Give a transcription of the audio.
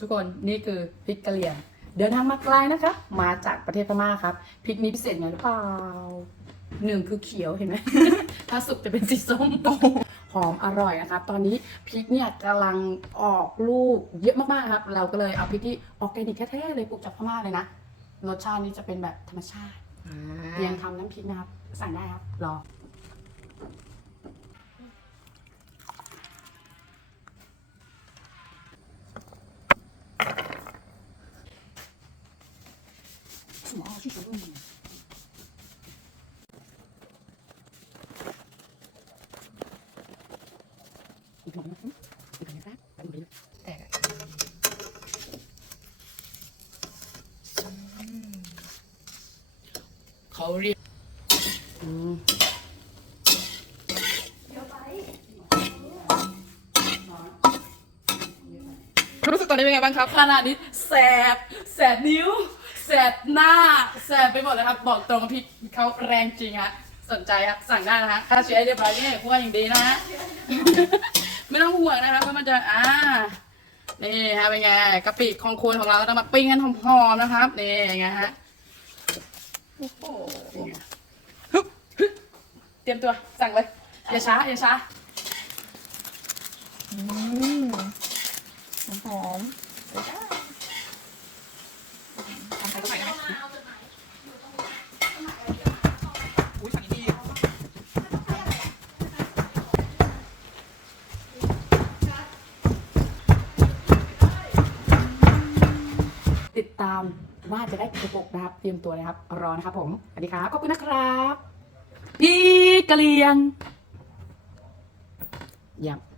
ทุกคนนี่คือพริกกะเหรี่ยง เดินทางมาไกลนะครับมาจากประเทศพม่าครับพริกนี้พิเศษไงหรือเปล่าหนึ่งคือเขียวเห็นไหม ถ้าสุกจะเป็นสีส้มหอมอร่อยนะครับตอนนี้พริกเนี่ยกำลังออกลูกเยอะมากๆครับ เราก็เลยเอาพริกที่ออร์แกนิกแท้ๆเลยปลูกจากพม่าเลยนะ รสชาตินี้จะเป็นแบบธรรมชาติเตรียมทำน้ำพริกนะครับ สั่งได้ครับ รอ อีกหน่อยนะครับอีกหน่อยนะครับไปดูดิแต่เขาเรียกอืมรู้สึกตอนนี้เป็นไงบ้างครับ ขนาดนี้แสบ แสบนิ้ว แสบหน้าแสบไปหมดเลยครับ บอกตรงว่าพี่เขาแรงจริงฮะสนใจครับสั่งได้นะฮะค่าเชื้อให้เรียบร้อยนี่พวกอย่างดีนะฮะ ไม่ต้องห่วงนะครับว่ามันจะอ่านี่ฮะเป็นไงกะปิของโคนของเราต้องมาปิ้งกันหอมๆนะครับนี่ไงฮะโอ้โหฮึบฮึบเตรียมตัวสั่งเลยอย่าช้าอย่าช้าอืมหอมๆเลยจ้าทำใครก็ใส่ได้ไหมอุ้ยสั่งดี ตามว่าจะได้กี่ปกนะครับ เตรียมตัวนะครับ รอนะครับผมสวัสดีครับขอบคุณนะครับพี่กะเลียงยำ